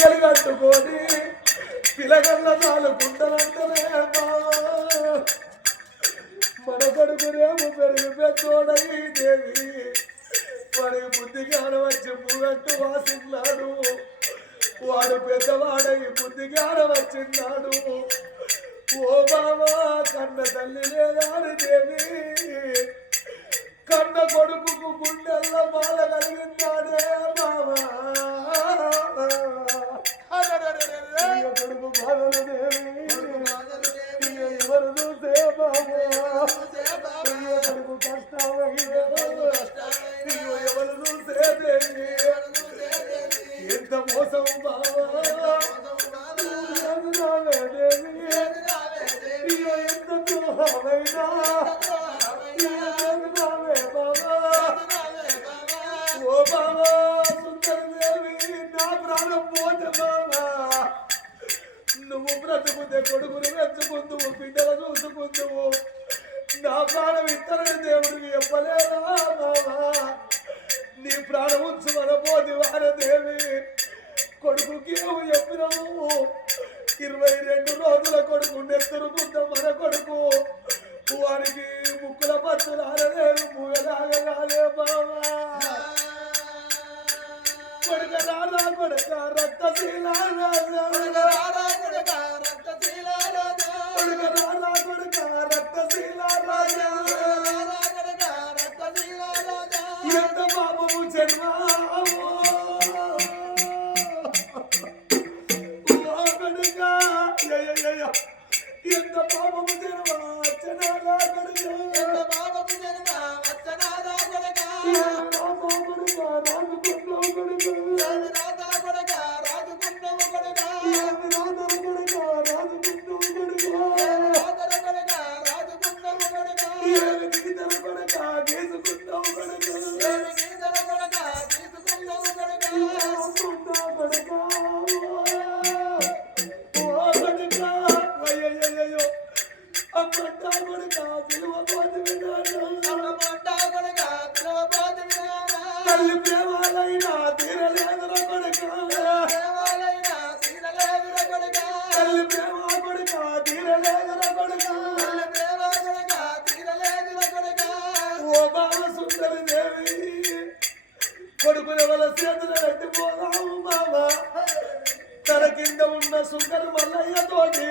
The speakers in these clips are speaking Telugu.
కట్టుకొని పిలగల్ల చాలుకుంటానంటనే మన కొడుకునేమో పెరిగి పెద్దోడై దేవి వాడికి బుద్ధి జ్ఞానం వచ్చి పువ్వట్టు వాసిన్నాడు వాడు పెద్దవాడై బుద్ధి జ్ఞానం వచ్చిన్నాడు ఓ బావా కన్న తల్లి లేదాని దేవి కన్న కొడుకు గుండెల్లో బాధ కలిగిందాడే బావా కొడుకు బాధలు దేవి ఎవరు చూసే బాబు కొడుకు కష్టమయ్యో ఎవరు చూసే దేవి ఎంత మోసం బావా దేవి ఎంత ద్రోహమైనా ఓ బాబా సుందరదేవి నా ప్రాణం పోతే బాబా నువ్వు బ్రతుకుతే కొడుకుని మెచ్చుకుందువు బిడ్డలు చూసుకుందువు నా ప్రాణం ఇతరుని దేవుడికి చెప్పలేదా బాబా నీ ప్రాణం ఉంచుమన పోతి వారదేవి కొడుకుకి నువ్వు చెప్పినావు 22 రోజుల కొడుకు నెత్తురు ముద్ద మన కొడుకు వారికి ముక్కుల పచ్చులారలేదు మూగలాగలే బాబా కొడుక రారా కొడుక రక్తశీల కొడుక రారా కొడుక రక్తశీల ఎంత పాపము జన్మ ఎంత పాపము జన్మ అచ్చనారా కొడుక ఎంత పాపము జన్మ అచ్చనారా కొడుక రాజుకున్నావు కొడుక రాజుకున్నావు కొడుక రాజుకున్నావు కొడుక రాజుకున్నావు కొడుక గీతల కొడుక గీసుకున్నావు కొడుక గీతల కొడుక గీసుకున్నావు కొడుక కొడుక అమ్మంటా కొడుక పిలువ పోతు అమ్మంటా కొడుక పిలువ పోతు తల్లి ప్రేమాలైనా తీరలేదురా కొడుక ప్రేమాలైనా తీరలేదురా కొడుక తల్లి ప్రేమ కొడుక తీరలేదురా కొడుక తల్లి ప్రేమ కొడుక తీరలేదురా కొడుక ఓ బావ సుందరి దేవి కొడుకుని వాళ్ళ చేతులు పెట్టిపోదాము బాబా తన కింద ఉన్న సుందరి మల్లయ్య తోటి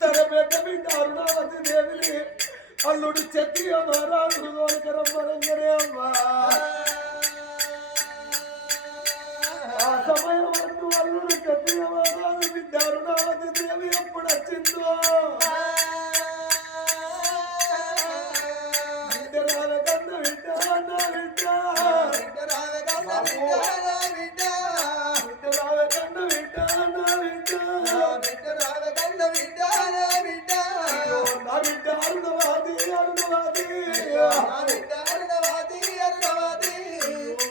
తన పెద్ద బిడ్డ అరుణావతి దేవిని అల్లుడు చెత్రి మహారాజుడు గోలికరమ్మరంగనే అమ్మా ఆ సమయం అంటూ అల్లుడు చెత్రి మహారాజు బిడ్డ అరుణావతి దేవి ఎప్పుడు వచ్చిందో బిడ్డ రావకన్న బిడ్డ నా బిడ్డ బిడ్డ రావకన్న బిడ్డ నా బిడ్డ బిడ్డ రావకన్న బిడ్డ నా బిడ్డ బిడ్డ రావకన్న బిడ్డ బిడ్డ అరుణవాది అరుణవాది బిడ్డ అరుణవాది అరుణవాది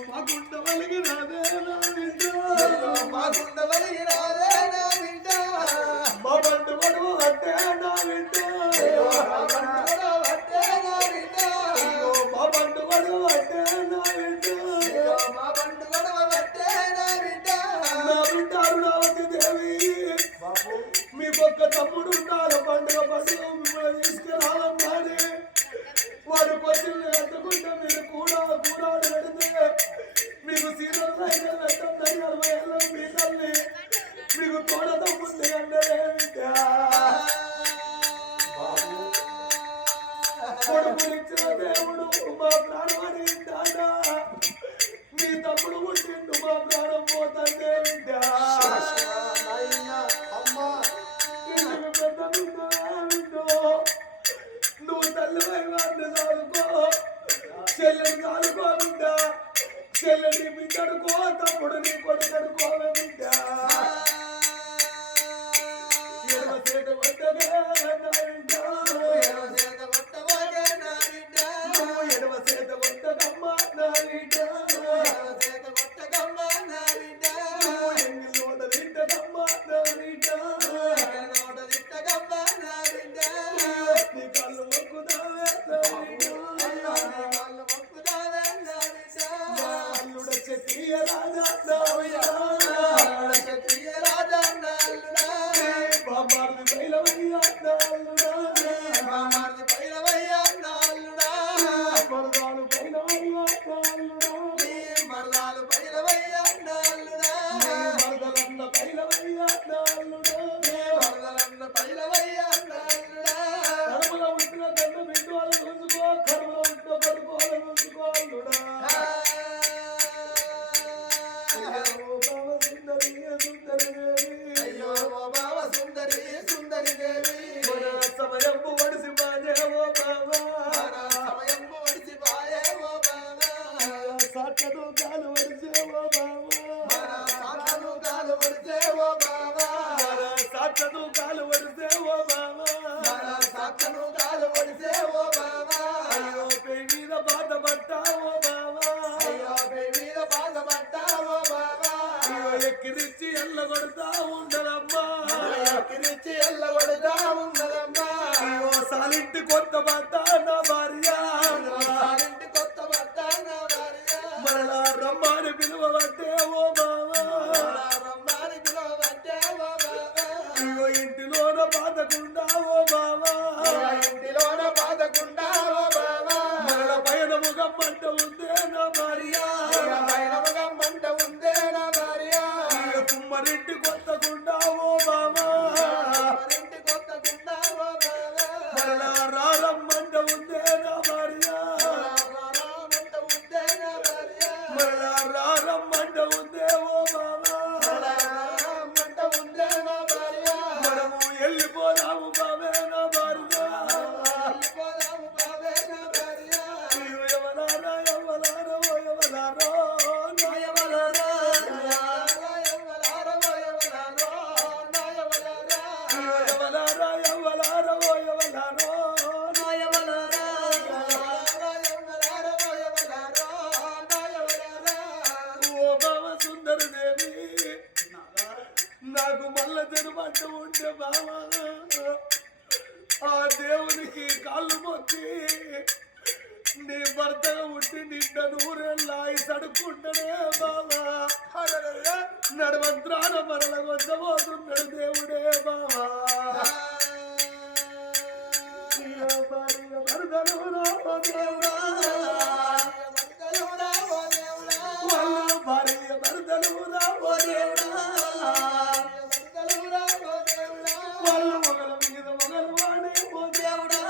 మా గుండ వలిగి రాదే నా బిడ్డ మా గుండ వలిగి రాదే నా బిడ్డ మా బండు గొడవ అట్టే నా బిడ్డ మా బండు గొడవ అట్టే నా బిడ్డ మా బండు గొడవ అట్టే నా బిడ్డ మా బండు గొడవ అట్టే నా బిడ్డ నా బిడ్డ అరుణావతి దేవి మీకొక్క తమ్ముడు ఉండాలి పండుగ మిమ్మల్ని తీసుకురాలన్నానే వాడు కొద్దిల్ని కట్టుకుంటే మీరు కూడా కూడాడు పెడితే మీకు సీనియర్ సైకిల్ పెట్టండి 60 ఏళ్ళ మీ తల్లి మీకు తోడ తమ్ముంది అంటే కొడుకునిచ్చిన దేవుడు మా ప్రాణమని వింటాడా మీ తమ్ముడు పుట్టిండు మా ప్రాణం పోతుందే వింటా నువ్వు తల్లిపై వాడిని చాలుకో చెల్లెని చాలుకో బిడ్డ చెల్లెని బిడ్డడుకో తమ్ముడు నీ కొడుకడుకోవే బిడ్డ సాక్షను కాలు వడిసే ఓ బావా సాక్షను కాలు ఒడిసే ఓ బావా అయ్యో పై మీద బాధపడ్డా ఓ బావా అయ్యో పై మీద బాధపడ్డా ఓ బావా అయ్యో ఎక్కిరిచ్చి ఎల్లగొడతా ఉండదమ్మా ఎక్కిరిచ్చి ఎల్లగొడతా ఉన్నదమ్మా అయ్యో సాలింటి కొత్త బట్ట నా భార్య ఇంటి కొత్త బట్ట నా భార్య మరలా రమ్మని పిలువబట్టే ఓ బావా రమ్మని పిలువబట్టే ఓ బావా అయ్యో ఇంటిలోన బాధకుండా ఓ బావా ఇంటిలోన బాధకుండా ఓ బావా మరల పైన ముఖం మంట ఉందే నా భార్య పైన మంట ఉందే నా భార్య అయ్యో కుమ్మరింటి కొత్తకుండా ఓ బావా ఇంటి కొత్తకుండా ఓ బావా మరలా రారమ్మంట ఉందే నా భార్య మంట ఉందే నా భార్య మరలా రారమ్మంట ఉందే ఓ బావా మంట ఉందే నా భార్య మనము వెళ్ళిపోదాము బావే నా భార్య పోదాము బావే నా భార్య అయ్యో ఎవలారా ఎవలారా ఓ ఎవలారా నా ఎవలారా అయ్యో ఎవలారా ఎవలారా ఓ ఎవలారా నా ఎవలారా ఓ బావ సుందరదేవి నాకు మల్ల జన్మంట ఉండే బావా ఆ దేవునికి కాళ్ళు మొక్కి నీ భర్తగా ఉండి నిండ నూరెళ్ళాయి సడుకుంటనే బావా నడవంత్రాన మరల వచ్చబోతున్నాడు దేవుడే బావా భర్తలు రామ దేవుడా వాళ్ళు భార్య భర్తలు రామ దేవుడా వాళ్ళు మొగల మీద మొగలు వాడే ఓ దేవుడా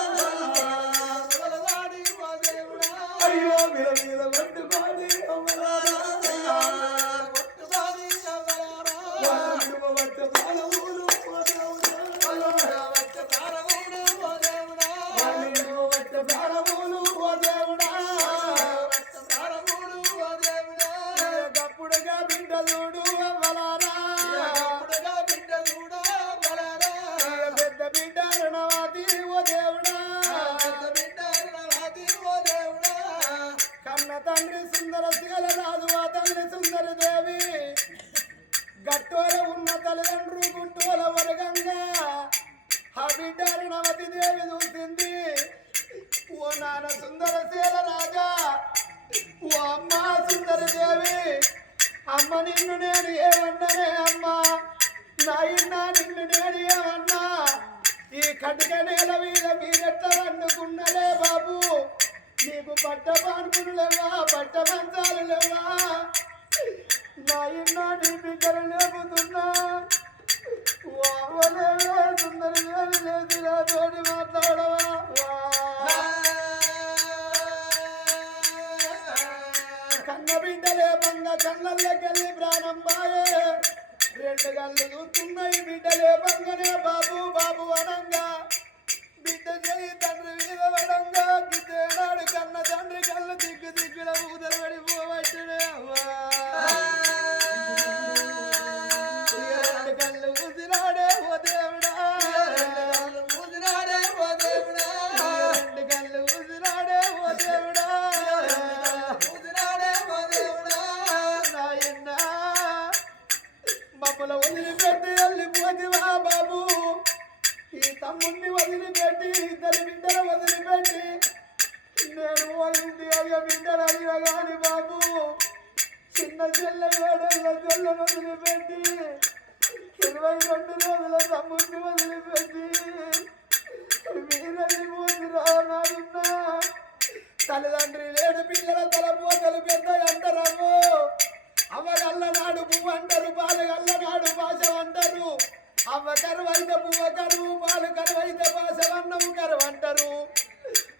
అయ్యో మీద మీద పట్టుకొని అమ్మలారా వాళ్ళు విడువబట్ట ప్రాణములు ఓ దేవుడా వాళ్ళు విడువబట్ట ప్రాణములు ఓ దేవుడా గప్పుడుగా బిడ్డలుడు అమ్మలారా పెద్ద బిడ్డ రణవాది ఓ దేవుడా కన్న తండ్రి సుందర శీల రాజు ఆ తల్లి సుందరి దేవి గట్టోల ఉన్న తల్లిదండ్రులు గుంటోల వరగంగా ఆ బిడ్డ రణవతి దేవి చూసింది ఓ నాన్న సుందర శీల రాజా ఓ అమ్మ సుందరి దేవి అమ్మ నిన్ను నేను ఏమన్నానే అమ్మ నాయన నిన్ను నేను ఏమన్నా ఈ కటిక నేల మీద మీరెట్లా వండుకున్నలే బాబు నీకు పట్ట పాన్పులు లేవా పట్ట మంచాలు లేవా నాయన నీ బిడ్డలు లేపుతున్నా ఓ అవ్వలేవే సుందరి దేవి లేచి నాతోటి మాట్లాడవా కన్న బిడ్డలే బంగ కళ్ళకెళ్ళి ప్రాణం బాయే రెండు కళ్ళు చూస్తున్నాయి బిడ్డలే బంగనే బాబు బాబు అనంగా బిడ్డ చేయి తండ్రి మీద పడంగా గిద్దేనాడు కన్న తండ్రి కళ్ళు దిగ్గు దిగ్గుల ఊదలు పడిపోవచ్చునే అవ్వా రెండు కళ్ళు ఊసినాడే ఓ దేవుడా రెండు కళ్ళు ఊసినాడే ఓ దేవుడా నాయనా మమ్మల్ని వదిలిపెట్టి వెళ్ళిపోతివా బాబు ఈ తమ్ముడిని వదిలిపెట్టి ఇద్దరు బిడ్డలు వదిలిపెట్టి నేను ఇంటి అయ్య బిడ్డలు అయ్యా గాని బాబు చిన్న చెల్ల 7 చెల్లను వదిలిపెట్టి 22 రోజుల తమ్ముడిని వదిలిపెట్టి మీరెళ్ళిపోతురా నాయన తల్లిదండ్రి లేడు పిల్లల తలపోతలు పెద్ద అంటారమ్మో అవ్వగల్ల నాడు పువ్వు అంటారు పాలు గల్ల నాడు పాశం అంటారు అవ్వ కరువైతే పువ్వ కరువు పాలు కరువైతే పాశవన్నము కరువు అంటారు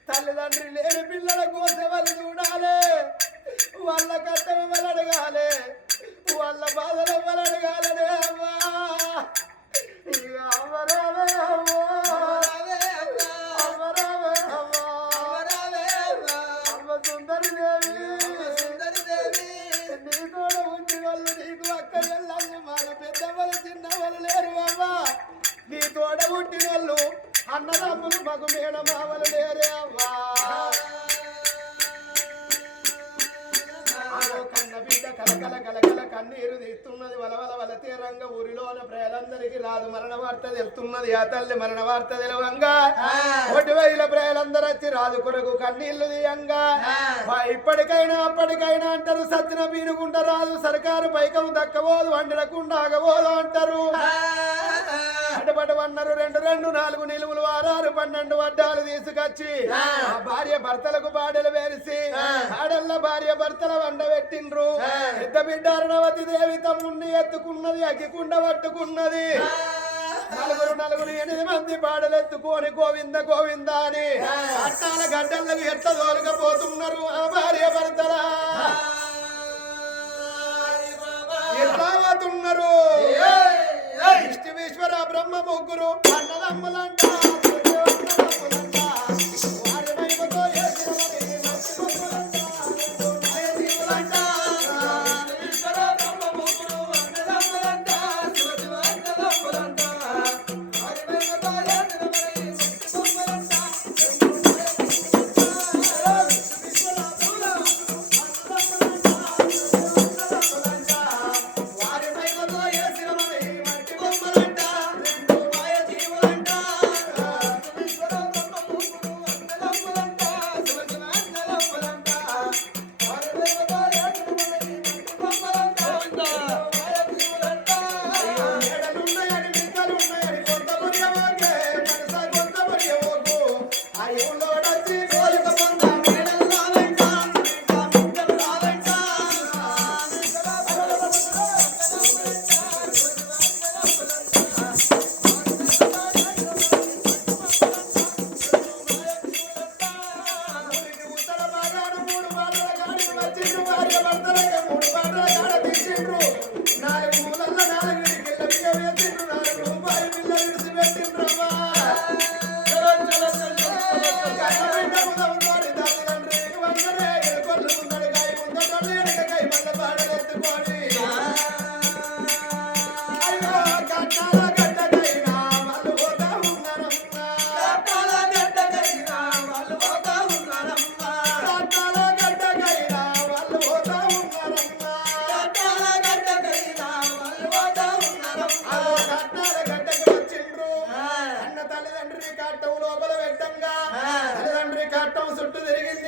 తల్లిదండ్రి లేని పిల్లల కోసెవలు చూడాలి వాళ్ళ కష్టం ఎవరు అడగాలి వాళ్ళ బాధలు ఎవరు అడగాలనే అమ్మా ఇక అవ్వరావే అవ్వా అవ్వరావే అవ్వా అవ్వ సుందరి దేవి నీ తోడ ఉండి వాళ్ళు నీకు అక్క వెళ్ళాలి మన పెద్దవాళ్ళు చిన్నవాళ్ళు లేరు అవ్వా పుట్టినోళ్ళు అన్నదమ్ములు మగు మేనమావలు లేరే అవ్వా కన్న బిడ్డ కలకల కలకల కన్నీరు తీస్తున్నది వలవల వల తీరంగా ఊరిలోన ప్రజలందరికీ రాదు మరణ వార్త తెలుస్తున్నది ఆ తల్లి మరణ వార్త తెలవంగా 1,000 ప్రజలందరూ వచ్చి రాదు కొరకు కన్నీళ్లు తీయంగా ఇప్పటికైనా అప్పటికైనా అంటారు సత్యన పీనుకుంట రాదు సర్కారు పైకం దక్కబోదు వండకుండా ఆగబోదు అంటారు అన్నరు 2 4 నిలువులు 6 12 వడ్డాలు తీసుకొచ్చి ఆ భార్య భర్తలకు బాడలు వేసి ఆడల్ల భార్య భర్తల వండ పెట్టిండ్రు పెద్ద బిడ్డ అరుణవతి దేవి తమ్ముణ్ణి ఎత్తుకున్నది అగ్గికుండ పట్టుకున్నది 4 8 మంది బాడలు ఎత్తుకొని గోవింద గోవింద అని అట్టాల గడ్డలకు ఎట్ల దోలుకపోతున్నారు ఆ భార్య భర్తల ఎట్లా పోతున్నారు విష్ణువేశ్వర బ్రహ్మ ముగ్గురు అన్నదమ్ములంట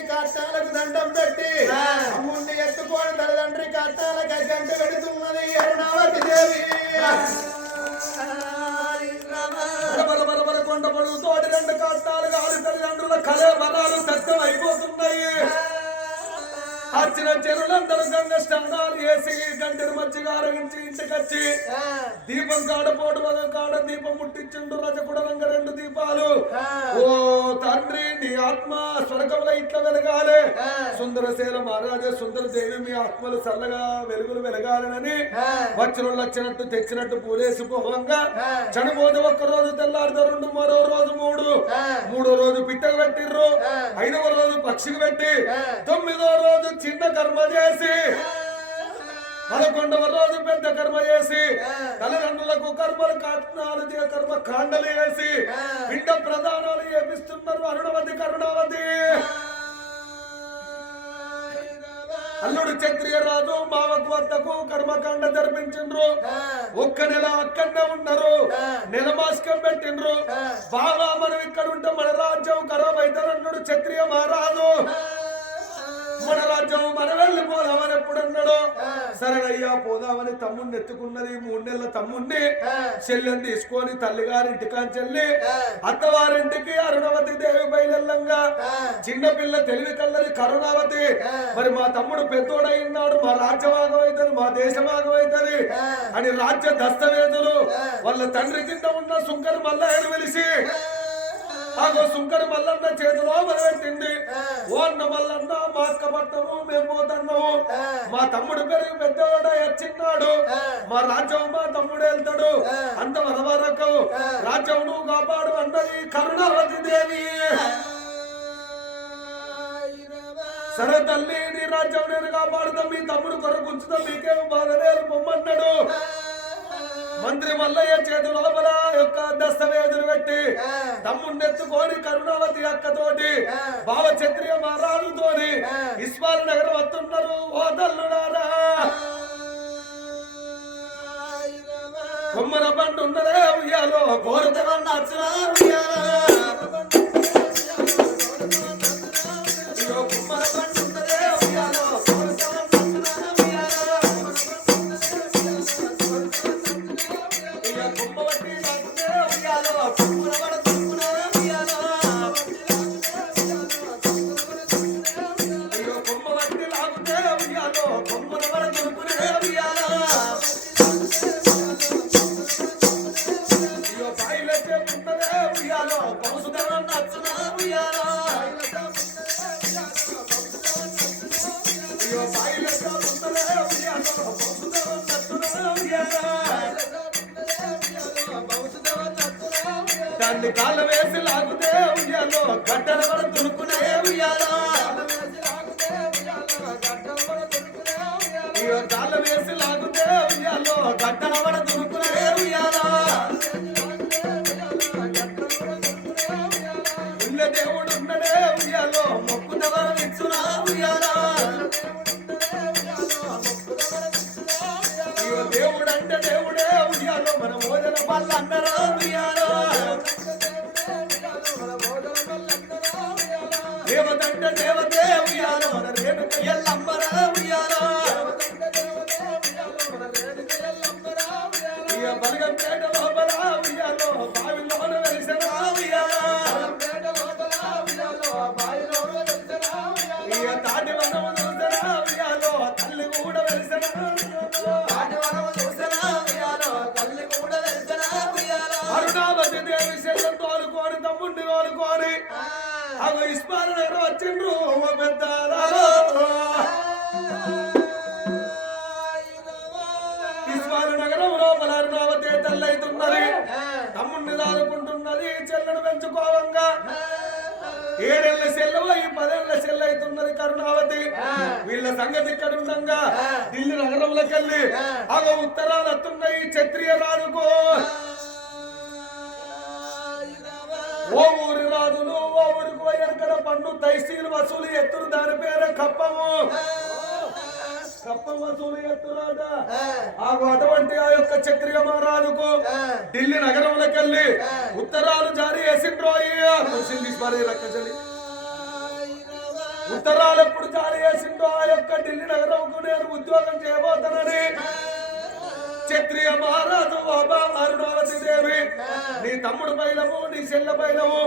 కష్టాలకు దండం పెట్టి అమ్ముండి ఎత్తుకోని తల్లిదండ్రి కష్టాలకు గంట పెడుతున్నది అరుణావతి దేవి కొండ పొడుగు తోటి 2 కష్టాలు కాదు తల్లిదండ్రుల కలే బలాలు సత్యం అయిపోతున్నాయి వచ్చిన చెరువులందరూ గంగ స్నానాలు చేసి గంటలు మంచిగా ఆరగించి ఇంటికొచ్చి దీపం కాడ పోటు మగం కాడ దీపం ముట్టించిండు రజకుడ రంగ 2 దీపాలు ఓ తండ్రి నీ ఆత్మ స్వర్గంలో ఇట్లా వెలగాలి సుందరశీల మహారాజా సుందర దేవి మీ ఆత్మలు చల్లగా వెలుగులు వెలగాలని వచ్చినోళ్ళు వచ్చినట్టు తెచ్చినట్టు పూలేసి పోవంగా చనిపోతే 1 రోజు తెల్లారితో 2 మరో రోజు 3 మూడో రోజు పిట్టకు పెట్టిర్రు 5వ రోజు పక్షికి పెట్టి 9వ రోజు చిన్న కర్మ చేసి 11వ రోజు పెద్ద కర్మ చేసి తల్లిదండ్రులకు కర్మలు కట్నాలు కర్మ కాండలు వేసి పిండ ప్రధానాలు చేపిస్తున్నారు అరుణవతి కరుణావతి అల్లుడు క్షత్రియ రాజు మావకు వద్దకు కర్మకాండ జరిపించిండ్రు 1 నెల అక్కడనే ఉన్నారు నెల మాస్కం పెట్టిండ్రు బాగా మనం ఇక్కడ ఉంటే మన రాజ్యం ఖరాబ్ అవుతారు అన్నాడు క్షత్రియ మహారాజు మన రాజ్యం మనం వెళ్ళిపోదామని ఎప్పుడన్నాడు సరేనయ్యా పోదామని తమ్ముడిని ఎత్తుకున్నది 3 నెలల తమ్ముడిని చెల్లెని తీసుకొని తల్లిగారింటికాంచెల్లి అత్తవారింటికి అరుణవతి దేవి బయలుల్లంగా చిన్నపిల్ల తెలివి కల్లది కరుణావతి మరి మా తమ్ముడు పెద్దోడైనాడు మా రాజ్యభాగం అవుతుంది మా దేశభాగం అవుతుంది అని రాజ్య దస్తవేదులు వాళ్ళ తండ్రి కింద ఉన్న సుంకరు మల్లయ్యను వెలిసి ఆగో సుంకరు మల్లన్న చేతిలో మొదలెట్టింది ఓ అన్న మల్లన్న మా అక్క పట్టము మేము పోతున్నాము మా తమ్ముడు పెరిగి పెద్దవాడు వచ్చిన్నాడు మా రాజ్యం మా తమ్ముడు వెళ్తాడు అంత వరవరకు రాజ్యం నువ్వు కాపాడు అన్నది కరుణావతి దేవి సరే తల్లి నీ రాజ్యం నేను కాపాడుతా మీ తమ్ముడు కొరకు ఉంచుతా మీకేమో బాధ లేదు పొమ్మన్నాడు మంత్రి మల్లయ్య చేతు లోపల యొక్క దస్తవేదులు పెట్టి తమ్ముండెత్తుకొని కరుణావతి అక్కతోటి బావ క్షత్రియ మహారాజుతోని ఇస్మాల్ నగరం వస్తున్నారు. ఓ తల్లుడారా కొమ్మర బండు ఉన్నదే ఉయ్యాలో కోరుతమన్న కుమ్మర బండు ఉన్నదే ఉయ్యాలో కుమ్మబట్టి ఉయ్యాలో కుమ్మర కుమ్మబట్టి లాగుతే ఉయ్యాలో కొమ్మర పడ దురుకునే ఉయ్యాలో దాన్ని కాళ్ళ వేసి లాగుతే ఉయ్యాలో గడ్డల పడ దునుకునే ఉయ్యాలో కాళ్ళ వేసి లాగుతే ఉయ్యాలో గడ్డల పడ దునుకునే ఉయ్యాలో దేవుడు ఉన్నడే ఉయ్యాలో మొక్కుదవరం ఇచ్చునా ఉయ్యాలో దేవుడు అంటే దేవుడే ఉయ్యాలో మన భోజన పళ్ళు అందరూ ఉయ్యాలో దేవతంటే దేవతే ఉయ్యాలో మన రేణుక ఎల్లమ్మరా ఉయ్యాలో బలగంపేట లోపల ఉయ్యాలో బావిలోన వెలిసెనా ఉయ్యాలో తాటి వనము చూసెనా ఉయ్యాలో తల్లి కూడా వెలిసెనా అరుణావతి దేవి శల్యం తోలుకొని తమ్ముడిని తోలుకొని అవి ఇస్మాయిల్ నగరం వచ్చిండ్రు పెద్ద ఇస్మాయిల్ నగరం లోపల అరుణావతి తల్లైతున్నది తమ్ముడిని దాదుకుంటున్నది చెల్లెను పెంచుకోవంగా 7 ఏళ్ల చెల్లెవ ఈ 10 ఏళ్ల చెల్లైతున్నది కరుణావతి వీళ్ళ సంగతి ఇక్కడ ఉండగా ఢిల్లీ నగరంలోకి వెళ్ళి అగో ఉత్తరాలు వస్తున్నాయి క్షత్రియ రాజుకు ఓ ఊరి రాజులు ఓ ఊరికి పోయారు పండు తైసీలు వసూలు ఎత్తురు దాని పేరు కప్పము కప్పం వసూలు ఎత్తురాట అటువంటి ఆ యొక్క క్షత్రియ మహారాజుకు ఢిల్లీ నగరంలోకి వెళ్ళి ఉత్తరాలు జారీ చేసిండ్రోయి ఉత్తరాలు ఎప్పుడు జారీ చేసిండ్రో ఆ యొక్క ఢిల్లీ నగరంకు నేను ఉద్యోగం చేయబోతానని క్షత్రియ మహారాజు అరుణావతి దేవి నీ తమ్ముడు పైలము నీ చెల్లె పైలము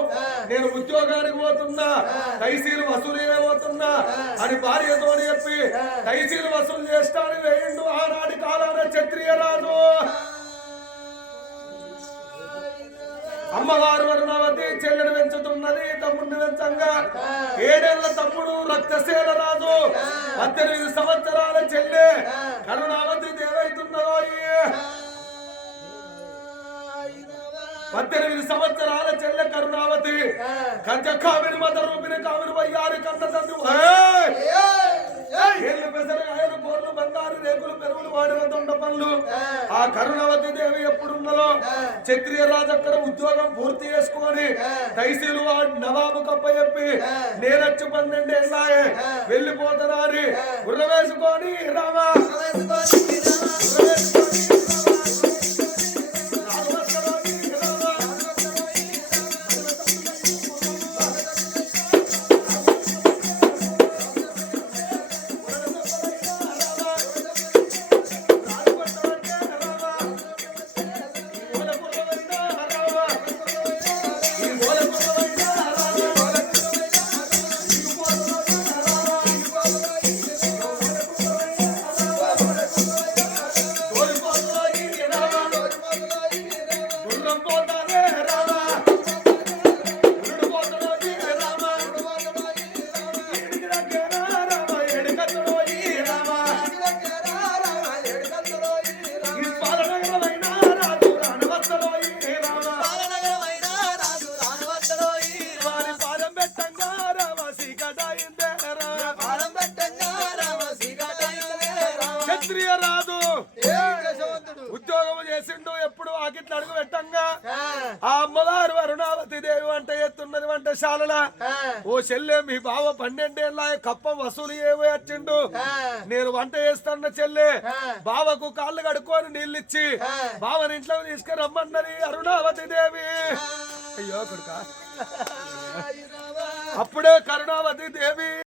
నేను ఉద్యోగానికి పోతున్నా తైసీలు వసూలు చేయబోతున్నా అని భార్యతో చెప్పి తైసీలు వసూలు చేస్తానని వేయిండు ఆనాటి కాలాన క్షత్రియ రాజు అమ్మవారు అరుణావతి చెల్లెని పెంచుతున్నది తమ్ముడిని పెంచంగా 7 ఏళ్ల తమ్ముడు రక్తసేన రాజు 18 సంవత్సరాల చెల్లె కరుణావతి దేవైతున్నదో 18 సంవత్సరాల చెల్లె కరుణావతి కంచ కావిరి మత రూపిని కావిరి వయ్యారి కన్న తండ్రి ఏళ్ళు పెసరు ఆయన కోర్లు బంగారు రేకులు పెరుగులు వాడిన దొండ పనులు ఆ కరుణావతి దేవి ఎప్పుడున్నదో క్షత్రియ రాజు అక్కడ ఉద్యోగం పూర్తి చేసుకొని తైసీలు నవాబు కప్ప చెప్పి నేనొచ్చి 12 ఏళ్ళాయే వెళ్ళిపోతారా అని గుర్ర వేసుకొని రావా పోతూ ఎప్పుడు ఆకిట్లు అడుగు పెట్టంగా ఆ అమ్మవారు అరుణావతి దేవి వంట ఎత్తున్నది వంటశాలల ఓ చెల్లె మీ బావ 12 ఏళ్ళ కప్పం వసూలు వచ్చిండు నేను వంట చేస్తాన్న చెల్లె బావకు కాళ్ళు కడుక్కొని నీళ్ళిచ్చి బావని ఇంట్లో తీసుకురమ్మన్నది అరుణావతి దేవి అయ్యో కొడుకా అప్పుడే కరుణావతి దేవి